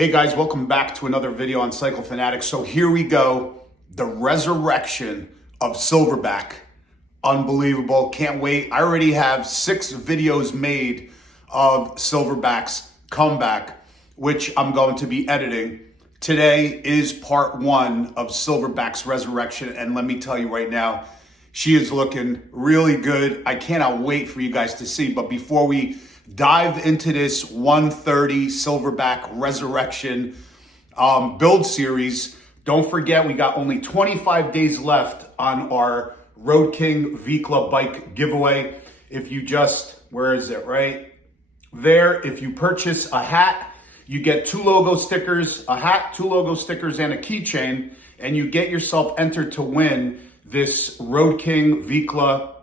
Hey guys, welcome back to another video on Cycle Fanatix. So here we go, the resurrection of Silverback. Unbelievable, can't wait. I already have 6 videos made of Silverback's comeback, which I'm going to be editing. Today is part 1 of Silverback's resurrection, and let me tell you right now, she is looking really good. I cannot wait for you guys to see, but before we dive into this 130 Silverback resurrection build series, don't forget we got only 25 days left on our Road King V-Club bike giveaway. If you just, where is it, right there, if you purchase a hat, you get 2 logo stickers, a hat, 2 logo stickers, and a keychain, and you get yourself entered to win this Road King V-Club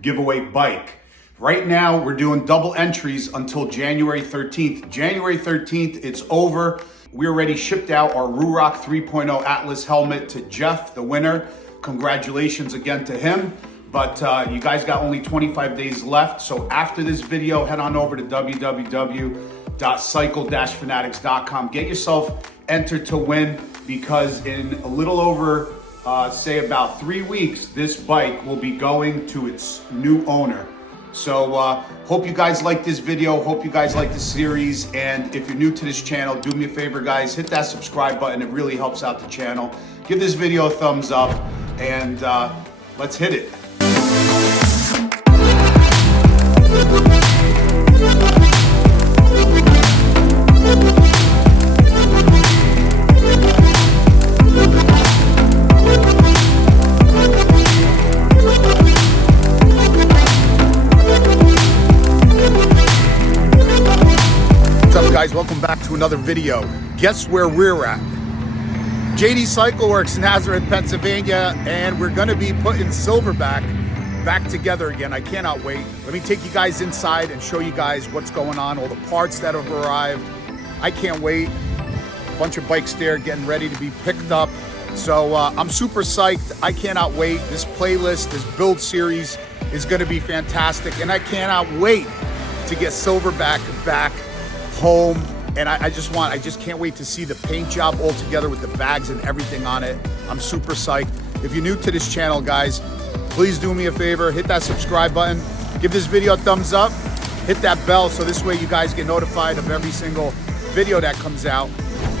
giveaway bike. Right now, we're doing double entries until January 13th. January 13th, it's over. We already shipped out our Ruroc 3.0 Atlas helmet to Jeff, the winner. Congratulations again to him. But you guys got only 25 days left. So after this video, head on over to www.cycle-fanatix.com. Get yourself entered to win, because in a little over, say about 3 weeks, this bike will be going to its new owner. So hope you guys like this video, hope you guys like this series, and if you're new to this channel, do me a favor guys, hit that subscribe button. It really helps out the channel. Give this video a thumbs up, and let's hit it. Guys, welcome back to another video. Guess where we're at? JD Cycle Works, Nazareth, Pennsylvania, and we're going to be putting Silverback back together again. I cannot wait. Let me take you guys inside and show you guys what's going on, all the parts that have arrived. I can't wait. A bunch of bikes there getting ready to be picked up. So I'm super psyched. I cannot wait. This playlist, this build series is going to be fantastic, and I cannot wait to get Silverback back home. And I just can't wait to see the paint job all together with the bags and everything on it. I'm super psyched. If you're new to this channel, guys, please do me a favor, hit that subscribe button, give this video a thumbs up, hit that bell so this way you guys get notified of every single video that comes out.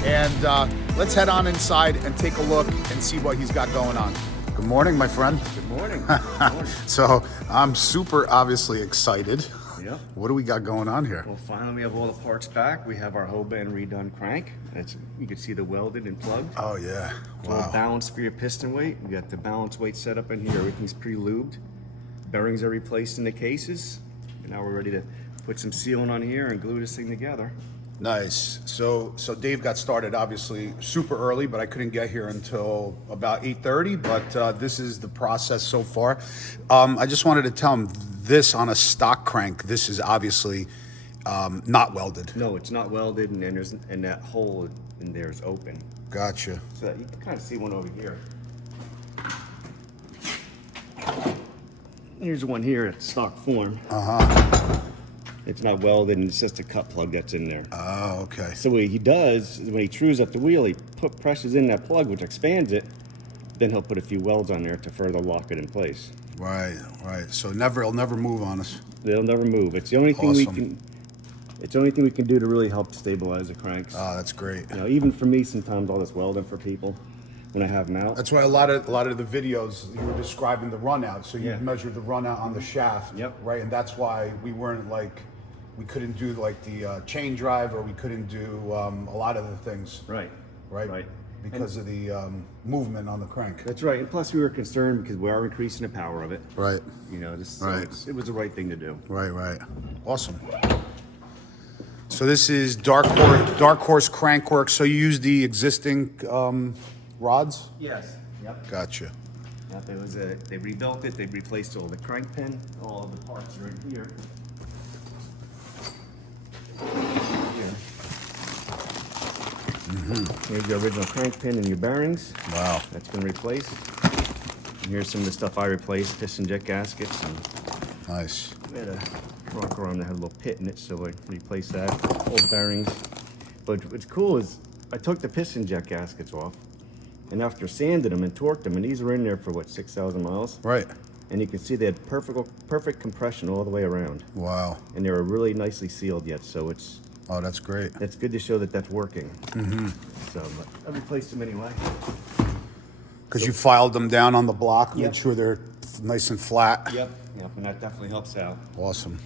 And let's head on inside and take a look and see what he's got going on. Good morning, my friend. Good morning. Good morning. So I'm super obviously excited. Yep. What do we got going on here? Well, finally we have all the parts back. We have our Hoban redone crank. You can see the welded and plugged. Oh yeah, wow. All balanced for your piston weight. We got the balance weight set up in here. Everything's pre-lubed. Bearings are replaced in the cases. And now we're ready to put some sealing on here and glue this thing together. Nice. So Dave got started obviously super early, but I couldn't get here until about 8:30. But this is the process so far. I just wanted to tell him this on a stock crank. This is obviously not welded. No, it's not welded, and that hole in there is open. Gotcha. So you can kind of see one over here. Here's one here at stock form. It's not welded, and it's just a cut plug that's in there. Oh, okay. So what he does is when he trues up the wheel, he presses in that plug, which expands it. Then he'll put a few welds on there to further lock it in place. Right, right. So it'll never move on us. They'll never move. It's the only thing Awesome. It's the only thing we can do to really help stabilize the cranks. Oh, that's great. You know, even for me, sometimes I'll just weld them for people when I have them out. That's why a lot of the videos you were describing the run out. So you Yeah. measured the run out on the shaft. Yep. Right, and that's why we couldn't do like the chain drive, or we couldn't do a lot of the things. Right. Right. Because of the movement on the crank. That's right. And plus we were concerned because we are increasing the power of it. Right. You know, Right. It was the right thing to do. Right. Awesome. So this is Dark Horse Crankworks. So you use the existing rods? Yes. Yep. Gotcha. Yep. They rebuilt it. They replaced all the crank pin. All of the parts are in here. Here's the original crank pin and your bearings. Wow. That's been replaced. And here's some of the stuff I replaced, Piston Jet Gaskets. And Nice. we had a rocker arm that had a little pit in it, so I replaced that. Old bearings. But what's cool is I took the piston jet gaskets off, and after sanding them and torqued them, and these are in there for what, 6,000 miles? Right. And you can see they had perfect compression all the way around. Wow. And they were really nicely sealed yet, so it's... Oh, that's great. That's good to show that that's working. Mm-hmm. So, but I replaced them anyway. Because you filed them down on the block, Yep. made sure they're nice and flat. Yep, and that definitely helps out. Awesome.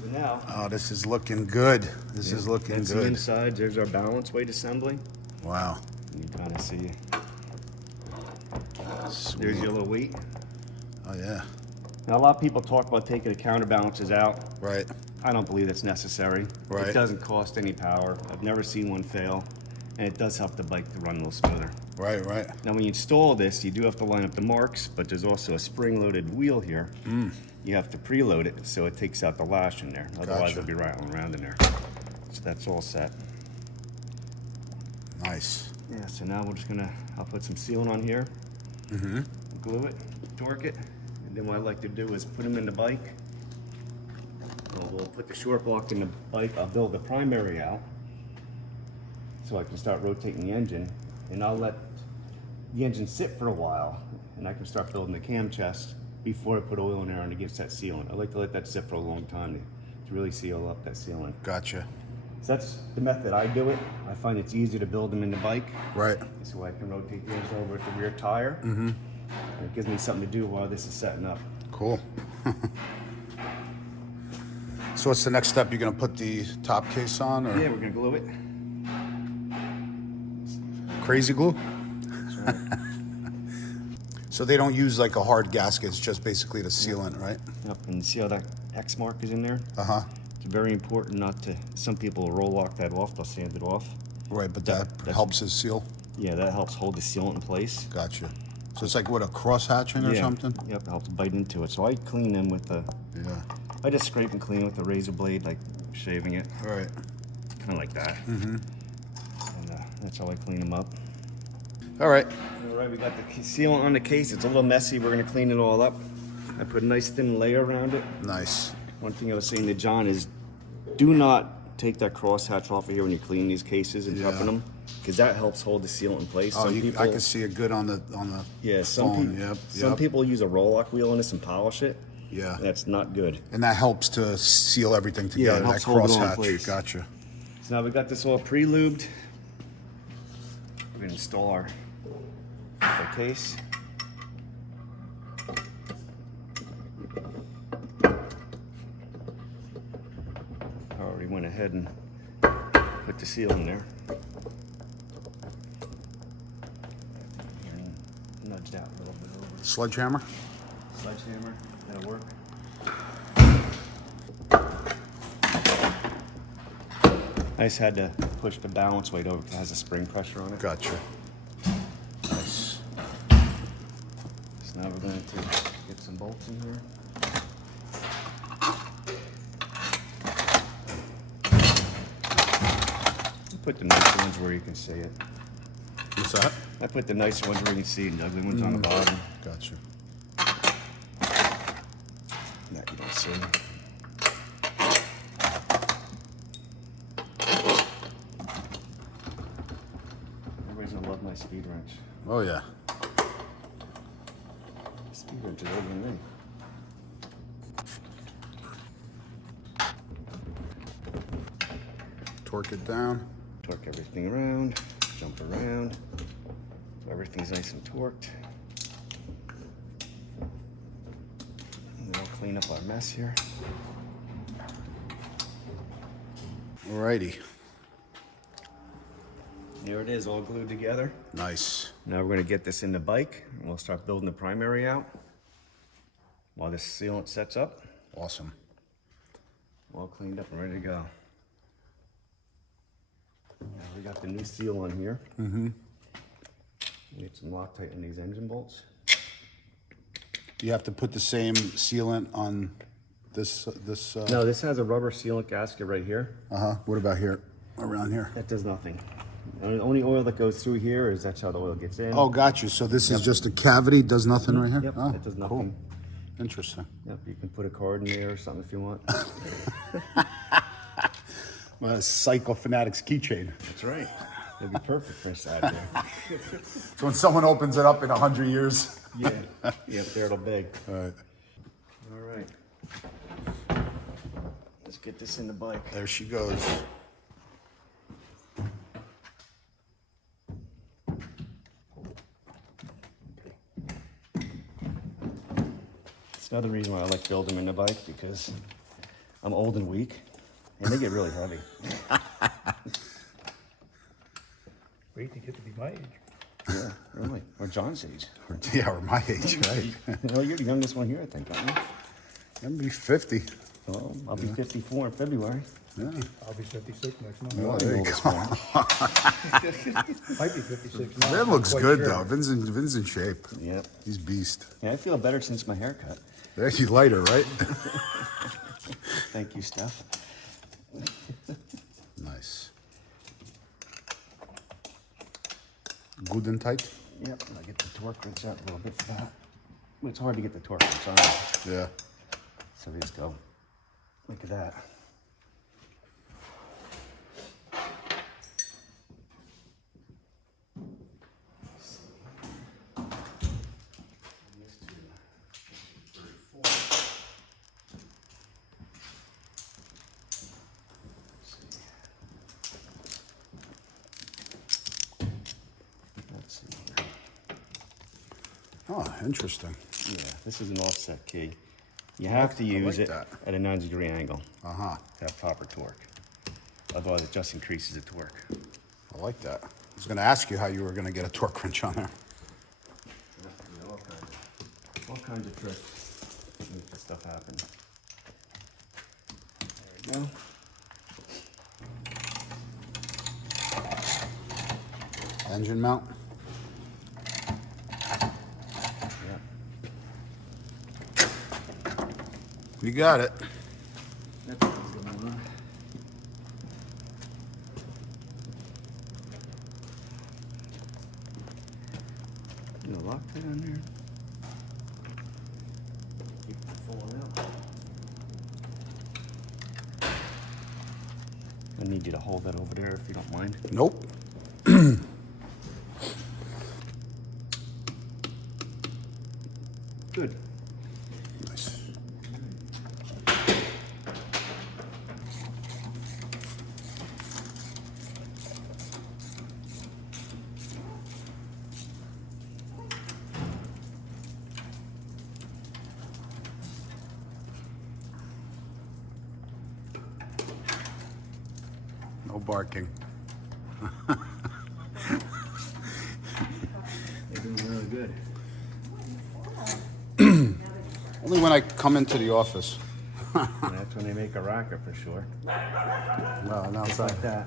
So now... Oh, this is looking good. This is looking that's good. the inside. There's our balance weight assembly. Wow. You can kind of see. Sweet. There's your little weight. Oh, yeah. Now, a lot of people talk about taking the counterbalances out. Right. I don't believe that's necessary. Right. It doesn't cost any power. I've never seen one fail, and it does help the bike to run a little smoother. Right, right. Now, when you install this, you do have to line up the marks, but there's also a spring-loaded wheel here. You have to preload it so it takes out the lash in there. Otherwise, Gotcha. it'll be rattling around in there. So that's all set. Nice. Yeah, so now we're just gonna, I'll put some sealant on here. Glue it, torque it, and then what I like to do is put them in the bike. We'll put the short block in the bike. I'll build the primary out so I can start rotating the engine, and I'll let the engine sit for a while, and I can start building the cam chest before I put oil in there and it gives that sealant. I like to let that sit for a long time to really seal up that sealant. Gotcha. So that's the method I do it. I find it's easier to build them in the bike. Right. So I can rotate the engine over at the rear tire. And it gives me something to do while this is setting up. Cool. So what's the next step? You're going to put the top case on? Or Yeah, we're gonna glue it. crazy glue? That's right. So they don't use like a hard gasket. It's just basically the sealant, right? Yep, and see how that X mark is in there? Uh-huh. It's very important not to, some people will roll lock that off, they'll sand it off. Right, but that That's- helps it seal? Yeah, that helps hold the sealant in place. Gotcha. So it's like, what, a cross-hatching or Yeah. something? Yep, it helps bite into it. So I clean them with the, Yeah. I just scrape and clean with the razor blade, like shaving it, All right. kind of like that. And that's how I clean them up. All right. All right, we got the sealant on the case. It's a little messy. We're gonna clean it all up. I put a nice thin layer around it. Nice. One thing I was saying to John is, do not take that crosshatch off of here when you clean these cases and Yeah. prepping them, because that helps hold the sealant in place. Oh, Some I can see it good on the yeah, some phone. people, Yep. some Yep. people use a roll-lock wheel on this and polish it. Yeah. That's not good. And that helps to seal everything Yeah, together. it helps that hold it all in crosshatch. place. Gotcha. So now we got this all pre-lubed. We're gonna install our case. I already went ahead and put the seal in there. And nudged out a little bit over. Sledgehammer? Sledgehammer, that'll work. I just had to push the balance weight over because it has a spring pressure on it. Gotcha. Nice. So now we're going to get some bolts in here. Put the nicer ones where you can see it. What's that? I put the nicer ones where you can see it, and the ugly ones on the bottom. Gotcha. That you don't see. Everybody's gonna love my speed wrench. Oh, yeah. Speed wrench is older than me. Torque it down. Torque everything around, jump around, so everything's nice and torqued. And then we'll clean up our mess here. Alrighty. There it is, all glued together. Nice. Now we're gonna get this in the bike, and we'll start building the primary out while this sealant sets up. Awesome. All cleaned up and ready to go. Now we got the new seal on here. Need some Loctite in these engine bolts. You have to put the same sealant on this. No, this has a rubber sealant gasket right here. What about here? Around here? That does nothing. The only oil that goes through here is that's how the oil gets in. Oh, got you. So this is just a cavity, does nothing right here? Yep, Oh, it does nothing. cool. Interesting. Yep, you can put a card in there or something if you want. Cycle Fanatix keychain. That's right. It'd be perfect for inside there. So when someone opens it up in 100 years. Yeah. Yeah, there it'll be. All right. All right. Let's get this in the bike. There she goes. It's another reason why I like building them in the bike, because I'm old and weak, and they get really heavy. Wait to get to be my age. Yeah, really. Or John's age. Yeah, or my age, right? You know, you're the youngest one here, I think, aren't you? I'm gonna be 50. Well, I'll be 54 in February. Yeah. I'll be 56 next month. Oh, there you go. Might be 56 now. That looks Quite good, sure. though. Vin's in shape. Yep. He's beast. Yeah, I feel better since my haircut. There, he's lighter, right? Thank you, Steph. Nice. Good and tight? Yep, I'll get the torque wrench out a little bit for that. It's hard to get the torque wrench on. Yeah. So we just go. Look at that. Let's see here. Oh, interesting. Yeah, this is an offset key. You have to use like it that. at a 90-degree angle Uh-huh. to have proper torque. Otherwise, it just increases the torque. I like that. I was gonna ask you how you were gonna get a torque wrench on there. All kinds of tricks to make this stuff happen. There we go. Engine mount. Yeah. You got it. That's what's going on. No Loctite on there. Keep it falling out. I need you to hold that over there if you don't mind. Nope. Good. Nice. No barking. They're doing really good. Only when I come into the office. And that's when they make a racket for sure. No, no, Just like that.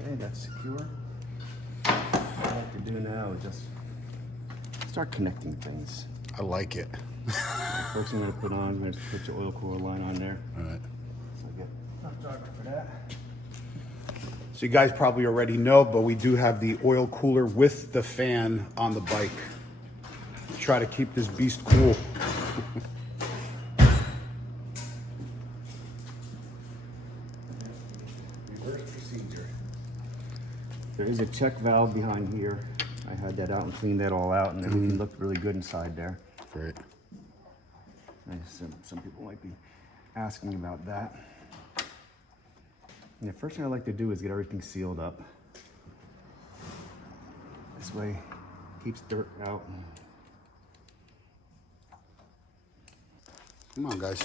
Okay, that's secure. What I like to do now is just start connecting things. I like it. First thing I'm gonna put on, I'm gonna put your oil cooler line on there. All right. So I get enough target for that. So you guys probably already know, but we do have the oil cooler with the fan on the bike. Try to keep this beast cool. Reverse procedure. There is a check valve behind here. I had that out and cleaned that all out, and everything looked really good inside there. Great. Some people might be asking about that. And the first thing I like to do is get everything sealed up. This way, keeps dirt out. Come on, guys.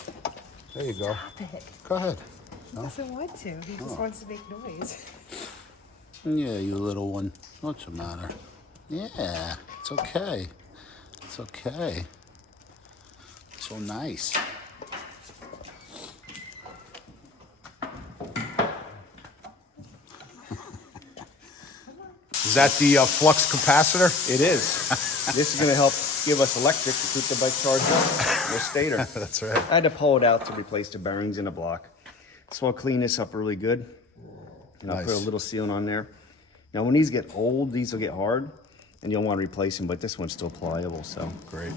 There you go. Stop it. Go ahead. He doesn't want to. He just wants to make noise. Yeah, you little one. What's the matter? Yeah, it's okay. It's okay. So nice. Is that the flux capacitor? It is. This is going to help give us electric to keep the bike charged up. The stator. That's right. I had to pull it out to replace the bearings in the block. So I'll clean this up really good. And I'll put a Nice. little seal on there. Now when these get old, these will get hard and you'll want to replace them, but this one's still pliable, so Great.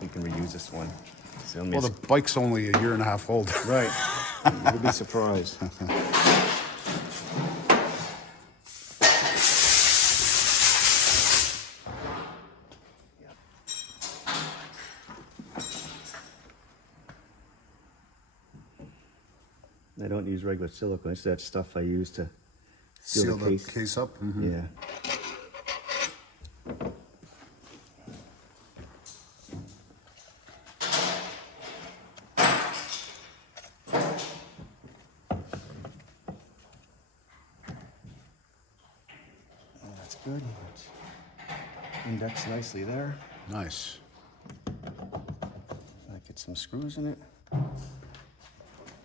we can reuse this one. So Well, the bike's only a year and a half old. right. You'll be surprised. I don't use regular silicone. It's that stuff I use to seal the case. Up. Mhm. Yeah. That's good. Index nicely there. Nice. I get some screws in it.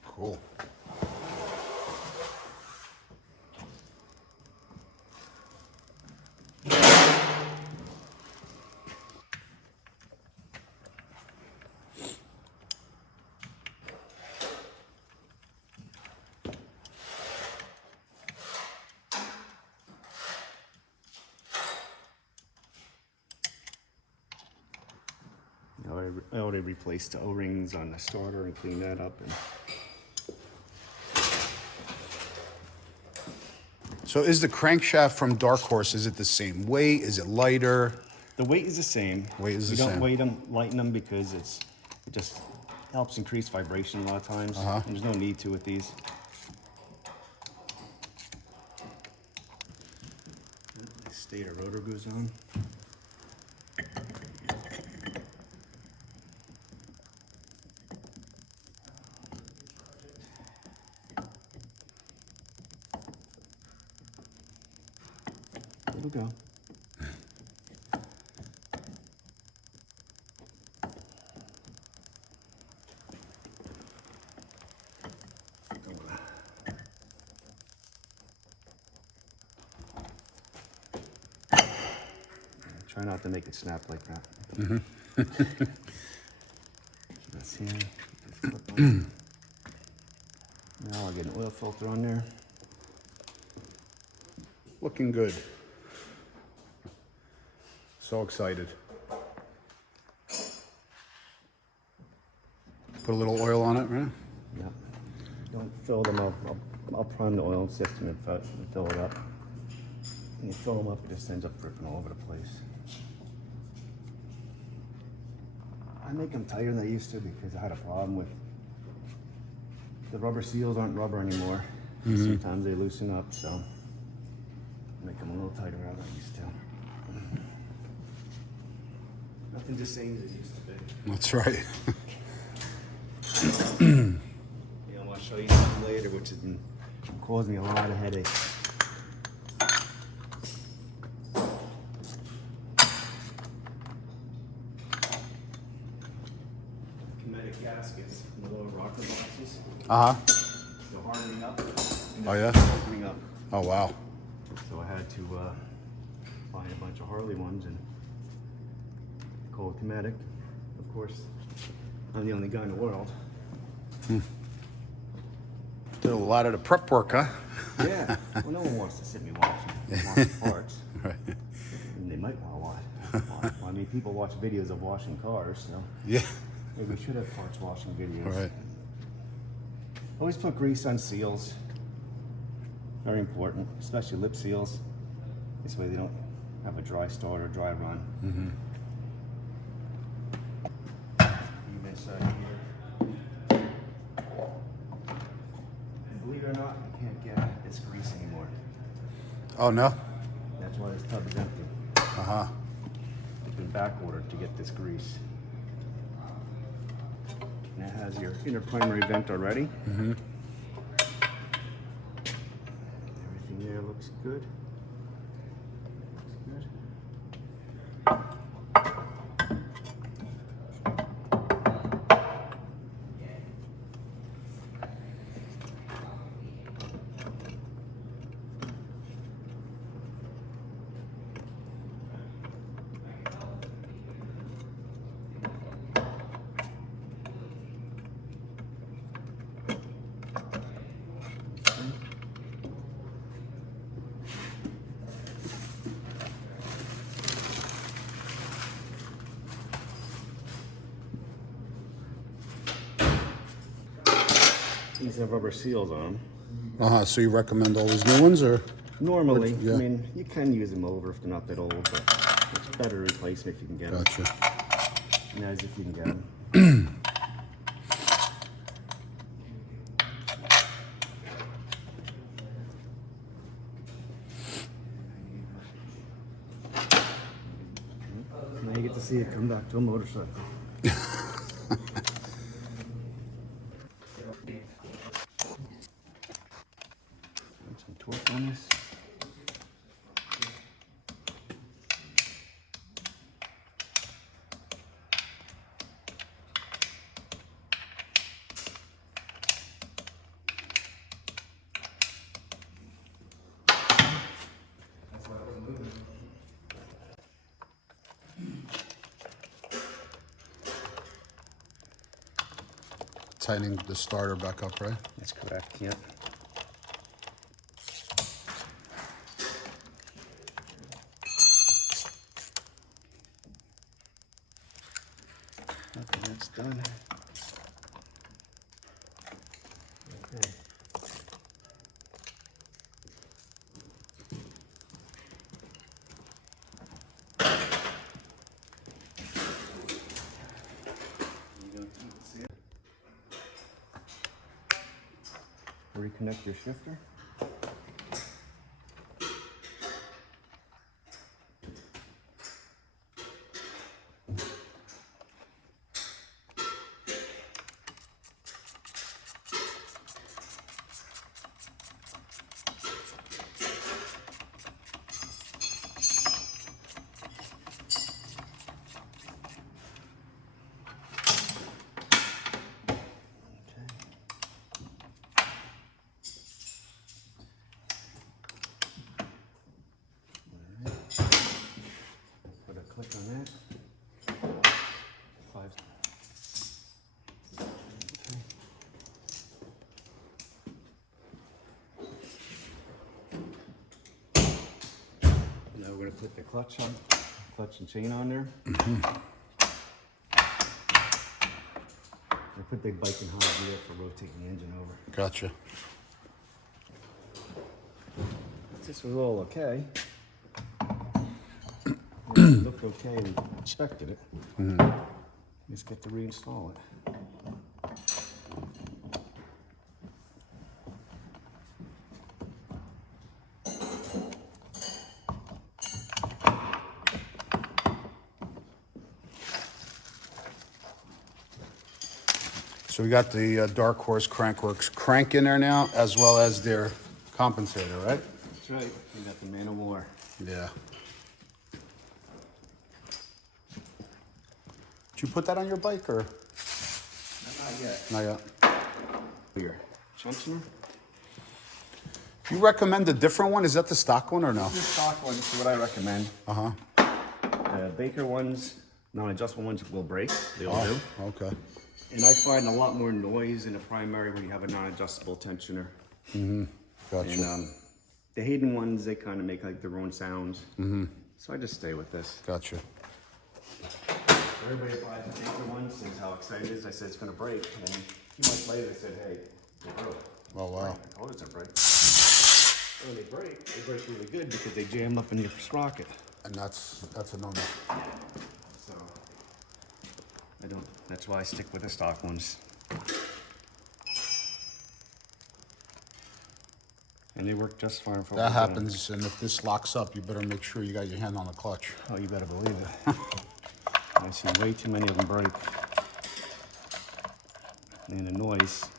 Cool. I already replaced the O-rings on the starter and cleaned that up. And So is the crankshaft from Dark Horse, is it the same weight? Is it lighter? the weight is the same. Weight is the We same. don't weight them, lighten them because it just helps increase vibration a lot of times. Uh-huh. And there's no need to with these. Stator rotor goes on. It'll go. Try not to make it snap like that. That's here. Just clip on. Now I'll get an oil filter on there. Looking good. So excited. Put a little oil on it, right? Yep. Don't fill them up. I'll prime the oil system and fill it up. When you fill them up, it just ends up dripping all over the place. I make them tighter than I used to because I had a problem with the rubber seals aren't rubber anymore. Sometimes they loosen up, so I make them a little tighter than I used to. Nothing's the same as it used to be. That's right. Yeah, I'll show you something later, which has been causing me a lot of headaches. Kinetic gaskets in the lower rocker boxes. Uh-huh. They're hardening up. Oh, yeah? Opening up. Oh, wow. So I had to find a bunch of Harley ones and call it kinetic. Of course, I'm the only guy in the world. Did a lot of the prep work, huh? Yeah. Well, no one wants to sit me watching parts. Right. And they might want to watch. I mean, people watch videos of washing cars, so Yeah. maybe we should have parts washing videos. Right. Always put grease on seals. Very important, especially lip seals. This way they don't have a dry start or dry run. Even inside here. And believe it or not, you can't get this grease anymore. Oh, no? That's why this tub is empty. Uh-huh. It's been back ordered to get this grease. And it has your inner primary vent already. Everything there looks good. Looks good. These have rubber seals on them. So you recommend all these new ones, or? Normally, Yeah. I mean, you can use them over if they're not that old, but it's better to replace them if you can get them. Gotcha. As if you can get them. Now you get to see it come back to a motorcycle. Some torque on this. Tightening the starter back up, right? That's correct, yep. Okay, that's done. Okay. Reconnect your shifter. Put a click on that. 5. Okay. Now we're going to put the clutch and chain on there. I put the bike in high gear for rotating the engine over. Gotcha. This was all okay. It looked okay and inspected it. Let's get to reinstall it. So we got the Dark Horse Crankworks crank in there now, as well as their compensator, right? That's right. We got the Man of War. Yeah. Did you put that on your bike, or? Not yet. Not yet. Here. Tensioner. You recommend a different one? Is that the stock one or no? This is stock one. This is what I recommend. The Baker ones, non-adjustable ones, will break. They all do. Okay. And I find a lot more noise in the primary when you have a non-adjustable tensioner. Gotcha. And the Hayden ones, they kind of make like their own sounds. So I just stay with this. Gotcha. Everybody buys the Baker ones, says how excited it is. I said it's going to break. And then a few months later, they said, hey, they broke. Oh, wow. I told it to break. When they break really good because they jam up in your sprocket. And that's a no-no. So I don't. That's why I stick with the stock ones. And they work just fine for That happens, and if this locks up, you better make sure you got your hand on the clutch. Oh, you better believe it. I see way too many of them break. And the noise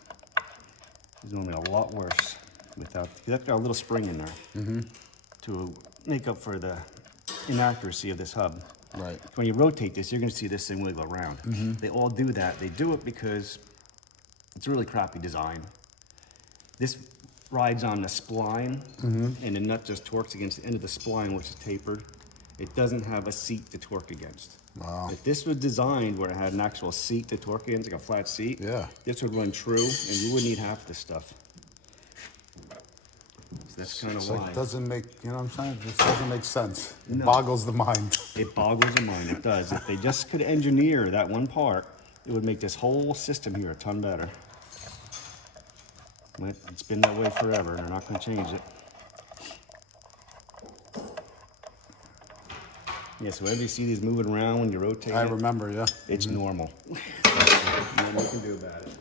is normally a lot worse without. That's got a little spring in there to make up for the inaccuracy of this hub. Right. When you rotate this, you're going to see this thing wiggle around. They all do that. They do it because it's a really crappy design. This rides on the spline, and the nut just torques against the end of the spline, which is tapered. It doesn't have a seat to torque against. Wow. If this was designed where it had an actual seat to torque against, like a flat seat, this would run true, and you wouldn't need half this stuff. So that's kind of It's why. like, doesn't make, you know what I'm saying? It doesn't make sense. It No. boggles the mind. It boggles the mind, it does. If they just could engineer that one part, it would make this whole system here a ton better. But it's been that way forever, and they're not going to change it. Yeah, so whenever you see these moving around when you rotate I it, remember, yeah. it's normal. Nothing you can do about it.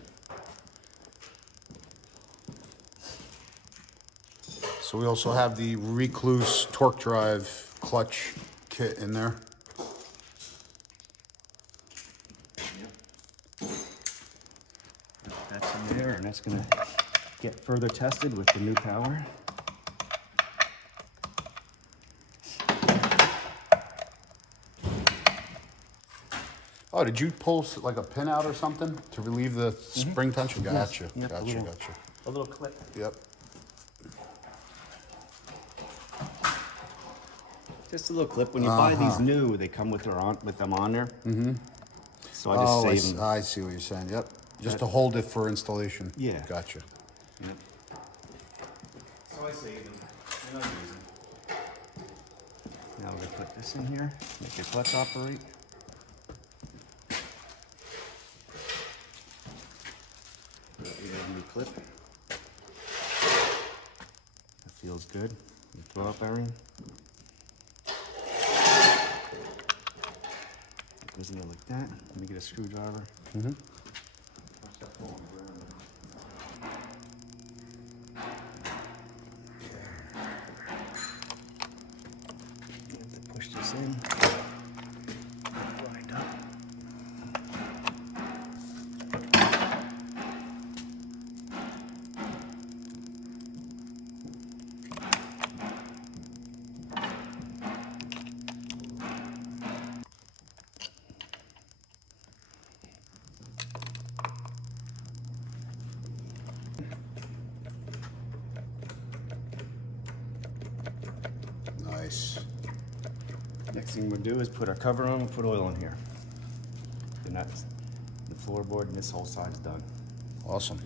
So we also have the Recluse torque drive clutch kit in there. That's in there, and that's going to get further tested with the new power. Oh, did you pull like a pin out or something to relieve the spring tension? Gotcha, Yep, gotcha, a gotcha. little clip. Yep. Just a little clip. When you buy these new, they come with them on there. Mm-hmm. So I just save them. I see what you're saying. Yep. Just to hold it for installation. Yeah. Gotcha. Yep. So I save them. And I use them. Now we're gonna put this in here. Make the clutch operate. We got a new clip. That feels good. You throw up bearing. Goes in there like that. Let me get a screwdriver. Mm-hmm. Push this in. Wind up. Nice. Next thing we'll do is put our cover on and put oil in here. And that's the floorboard, and this whole side's done. Awesome.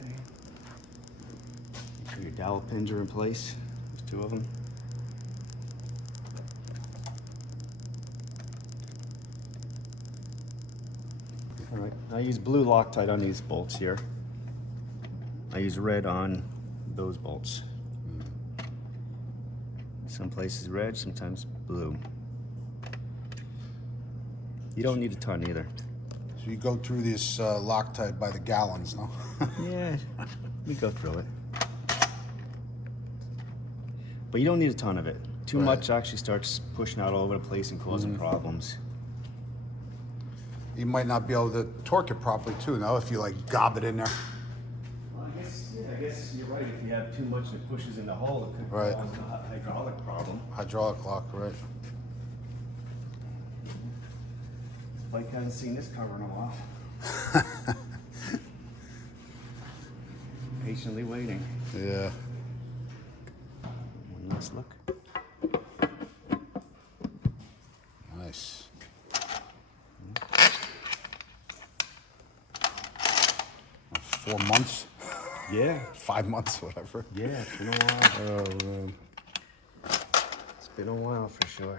Okay. Make sure your dowel pins are in place. There's 2 of them. All right, I use blue Loctite on these bolts here. I use red on those bolts. Some places red, sometimes blue. You don't need a ton either. So you go through this Loctite by the gallons, no? Yeah, we go through it. But you don't need a ton of it. Too Right. much actually starts pushing out all over the place and causing problems. You might not be able to torque it properly too, no? If you like gob it in there. Well, I guess you're right. If you have too much and it pushes in the hole, it could Right. cause a hydraulic problem. Hydraulic lock, right? Bike hasn't seen this cover in a while. Patiently waiting. Yeah. One last look. Nice. 4 months? Yeah. 5 months, whatever. Yeah, it's been a while. Oh, man. It's been a while for sure.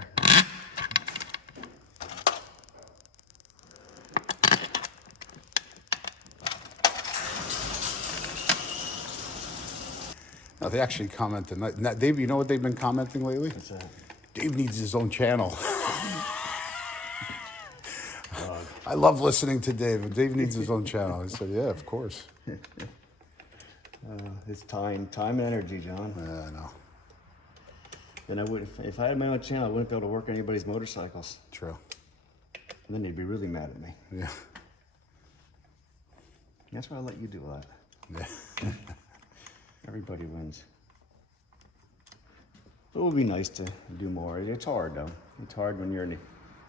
No, they actually commented. Dave, you know what they've been commenting lately? What's that? Dave needs his own channel. I love listening to Dave. Dave needs his own channel. I said, yeah, of course. It's time and energy, John. Yeah, I know. Then I would, if I had my own channel, I wouldn't be able to work anybody's motorcycles. True. And then they'd be really mad at me. Yeah. That's why I let you do a lot. Yeah. Everybody wins. It would be nice to do more. It's hard though. It's hard when you're in the,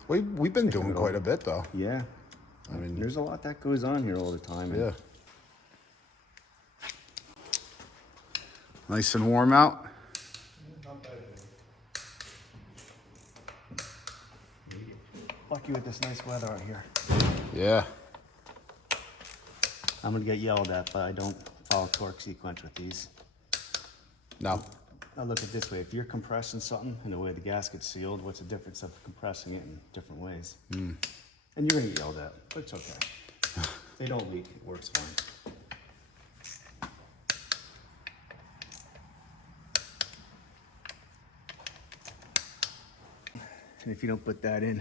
We've been doing quite a bit though. yeah. I mean, There's a lot that goes on here all the time. yeah. Nice and warm out. Lucky with this nice weather out here. Yeah. I'm gonna get yelled at, but I don't follow torque sequence with these. No. I look at it this way. If you're compressing something and the way the gasket's sealed, what's the difference of compressing it in different ways? And you're gonna get yelled at, but it's okay. They don't leak, it works fine. And if you don't put that in,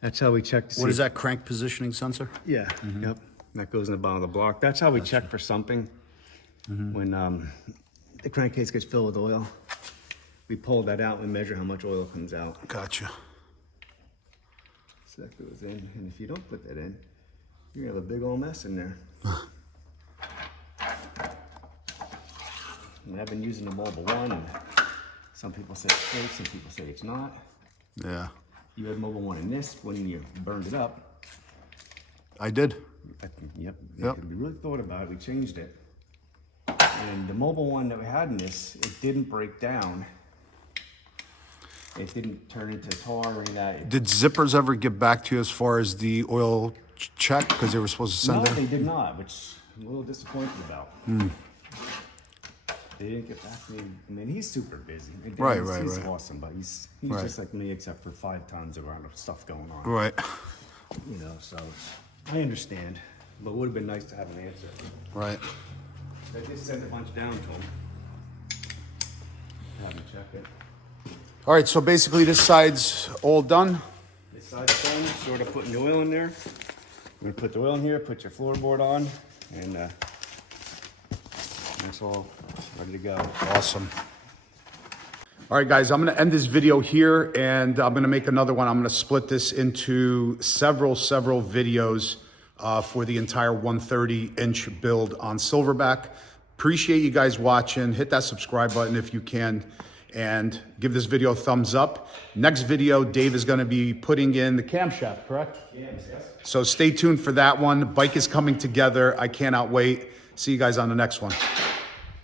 that's how we check to see. What is that, crank positioning sensor? Yeah, yep. That goes in the bottom of the block. That's how we check for something. When the crankcase gets filled with oil, we pull that out and measure how much oil comes out. Gotcha. So that goes in, and if you don't put that in, you're gonna have a big old mess in there. And I've been using the mobile one, and some people say it's fake, some people say it's not. Yeah, You had mobile one in this when you burned it up. I did. Yep. Yep. We really thought about it. We changed it. And the mobile one that we had in this, it didn't break down. It didn't turn into tar or any of that. Did zippers ever get back to you as far as the oil check? Because they were supposed to No, send they it? did not, which I'm a little disappointed about. They didn't get back to me. I mean, he's super busy. Right, He's right. awesome, but he's Right. just like me, except for 5 tons of other stuff going on. Right, You know, so I understand, but it would have been nice to have an answer. right. I just sent a bunch down to him. Have him check it. All right, so basically this side's all done. This side's done, sort of putting the oil in there. You're gonna put the oil in here, put your floorboard on, and that's all ready to go. Awesome. All right, guys, I'm going to end this video here, and I'm going to make another one. I'm going to split this into several videos for the entire 130-inch build on Silverback. Appreciate you guys watching. Hit that subscribe button if you can, and give this video a thumbs up. Next video, Dave is going to be putting in the camshaft, correct? Yes. So stay tuned for that one. The bike is coming together. I cannot wait. See you guys on the next one.